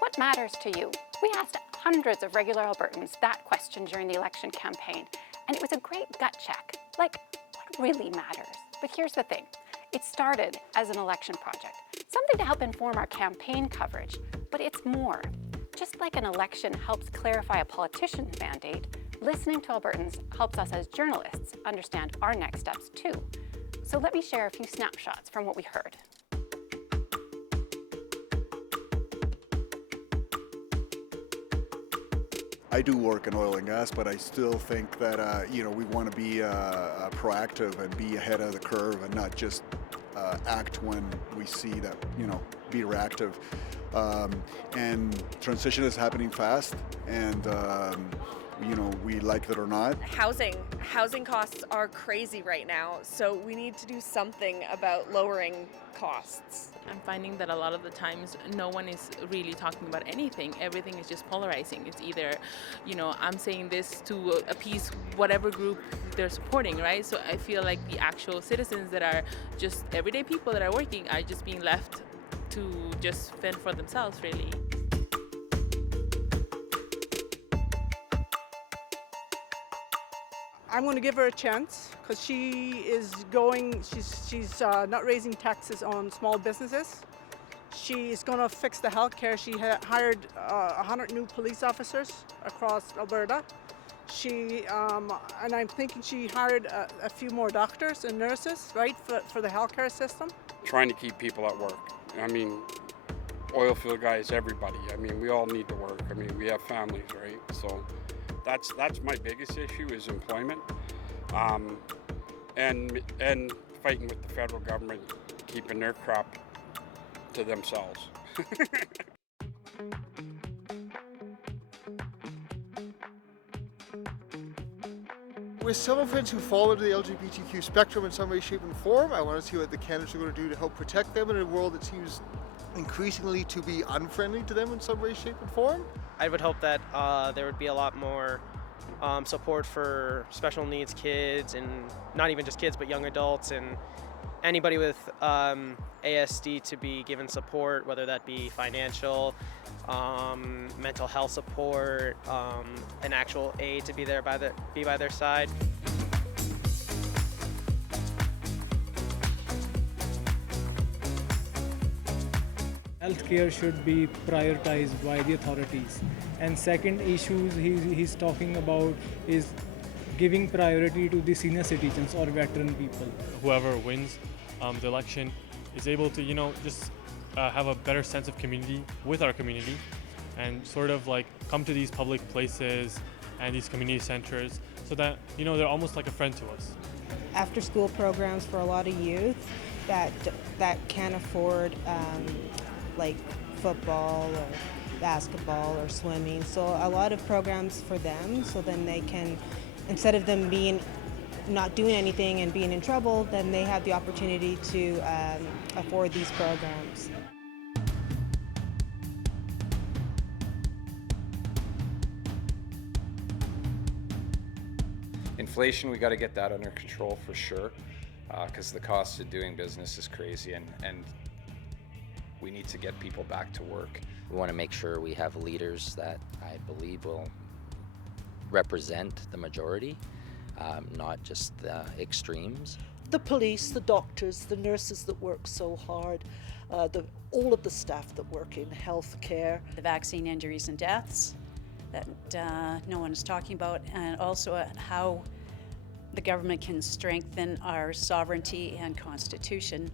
What matters to you? We asked hundreds of regular Albertans that question during the election campaign, and it was a great gut check. Like, what really matters? But here's the thing. It started as an election project, something to help inform our campaign coverage, but it's more. Just like an election helps clarify a politician's mandate, listening to Albertans helps us as journalists understand our next steps too. So let me share a few snapshots from what we heard. I do work in oil and gas, but I still think that we want to be proactive and be ahead of the curve and not just act when we see that, be reactive. And transition is happening fast, and we like it or not. Housing costs are crazy right now, so we need to do something about lowering costs. I'm finding that a lot of the times no one is really talking about anything. Everything is just polarizing. It's either, I'm saying this to appease whatever group they're supporting, right? So I feel like the actual citizens that are just everyday people that are working are just being left to just fend for themselves, really. I'm going to give her a chance because she's not raising taxes on small businesses. She's going to fix the healthcare. She hired 100 new police officers across Alberta. And I'm thinking she hired a few more doctors and nurses, right, for the healthcare system. Trying to keep people at work. Oil field guys, everybody. We all need to work. We have families, right? So that's my biggest issue is employment, and fighting with the federal government, keeping their crap to themselves. With some of friends who fall into the LGBTQ spectrum in some way, shape, and form, I want to see what the candidates are going to do to help protect them in a world that seems increasingly to be unfriendly to them in some way, shape, and form. I would hope that there would be a lot more support for special needs kids, and not even just kids, but young adults and anybody with ASD to be given support, whether that be financial, mental health support, an actual aide to be there be by their side. Healthcare should be prioritized by the authorities. And second issues he's talking about is giving priority to the senior citizens or veteran people. Whoever wins the election is able to, just have a better sense of community with our community and sort of like come to these public places and these community centers so that, they're almost like a friend to us. After school programs for a lot of youth that can't afford like football or basketball or swimming. So a lot of programs for them, so then they can, instead of them not doing anything and being in trouble, then they have the opportunity to afford these programs. Inflation, we got to get that under control for sure, because the cost of doing business is crazy, and we need to get people back to work. We want to make sure we have leaders that I believe will represent the majority, not just the extremes. The police, the doctors, the nurses that work so hard, all of the staff that work in healthcare. The vaccine injuries and deaths that no one is talking about, and also how the government can strengthen our sovereignty and constitution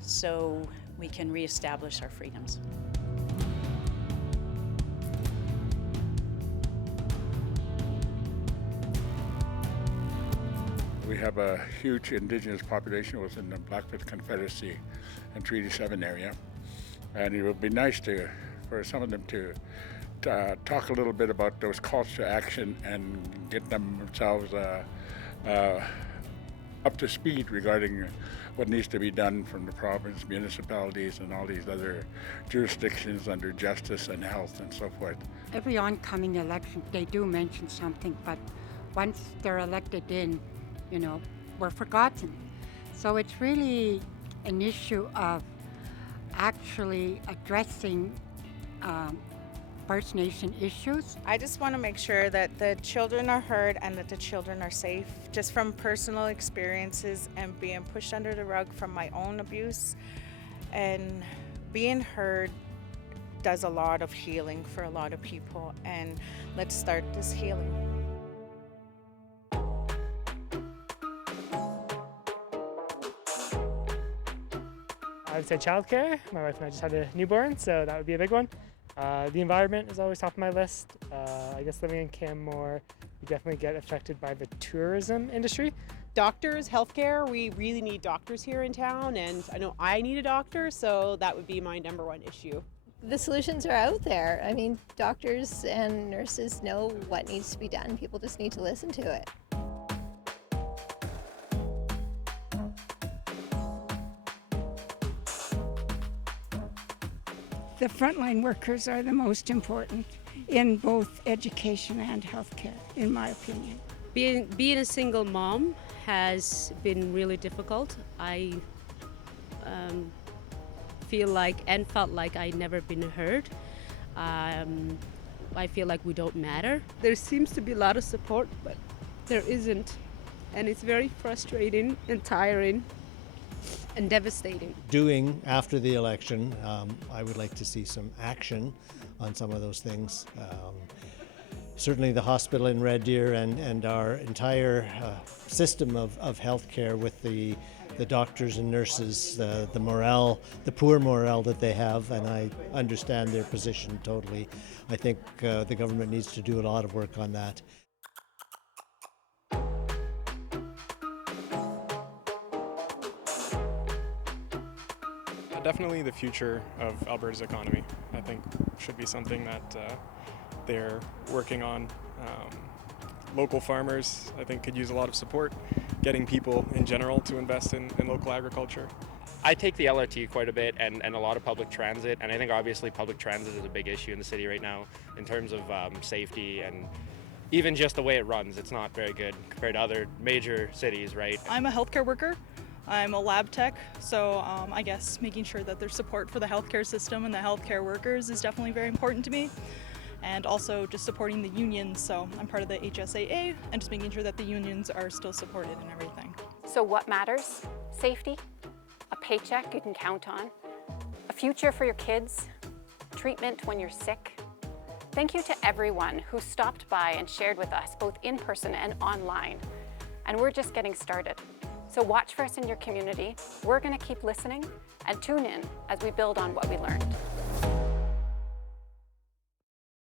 so we can reestablish our freedoms. We have a huge Indigenous population within the Blackfoot Confederacy and Treaty 7 area, and it would be nice for some of them to talk a little bit about those calls to action and get themselves up to speed regarding what needs to be done from the province, municipalities, and all these other jurisdictions under justice and health and so forth. Every oncoming election, they do mention something, but once they're elected in, we're forgotten. So it's really an issue of actually addressing First Nation issues. I just want to make sure that the children are heard and that the children are safe, just from personal experiences and being pushed under the rug from my own abuse. And being heard does a lot of healing for a lot of people, and let's start this healing. I would say childcare. My wife and I just had a newborn, so that would be a big one. The environment is always top of my list. I guess living in Canmore, we definitely get affected by the tourism industry. Doctors, healthcare, we really need doctors here in town, and I know I need a doctor, so that would be my number one issue. The solutions are out there. I mean, doctors and nurses know what needs to be done. People just need to listen to it. The frontline workers are the most important in both education and healthcare, in my opinion. Being a single mom has been really difficult. I feel like and felt like I'd never been heard. I feel like we don't matter. There seems to be a lot of support, but there isn't. And it's very frustrating and tiring and devastating. Doing after the election, I would like to see some action on some of those things. Certainly the hospital in Red Deer and our entire system of healthcare with the doctors and nurses, the morale, the poor morale that they have, and I understand their position totally. I think the government needs to do a lot of work on that. Definitely the future of Alberta's economy, I think, should be something that they're working on. Local farmers, I think, could use a lot of support, getting people in general to invest in local agriculture. I take the LRT quite a bit and a lot of public transit, and I think obviously public transit is a big issue in the city right now in terms of safety and even just the way it runs. It's not very good compared to other major cities, right? I'm a healthcare worker. I'm a lab tech, so I guess making sure that there's support for the healthcare system and the healthcare workers is definitely very important to me. And also just supporting the unions, so I'm part of the HSAA, and just making sure that the unions are still supported and everything. So what matters? Safety, a paycheck you can count on, a future for your kids, treatment when you're sick. Thank you to everyone who stopped by and shared with us, both in person and online. And we're just getting started. So watch for us in your community. We're going to keep listening and tune in as we build on what we learned.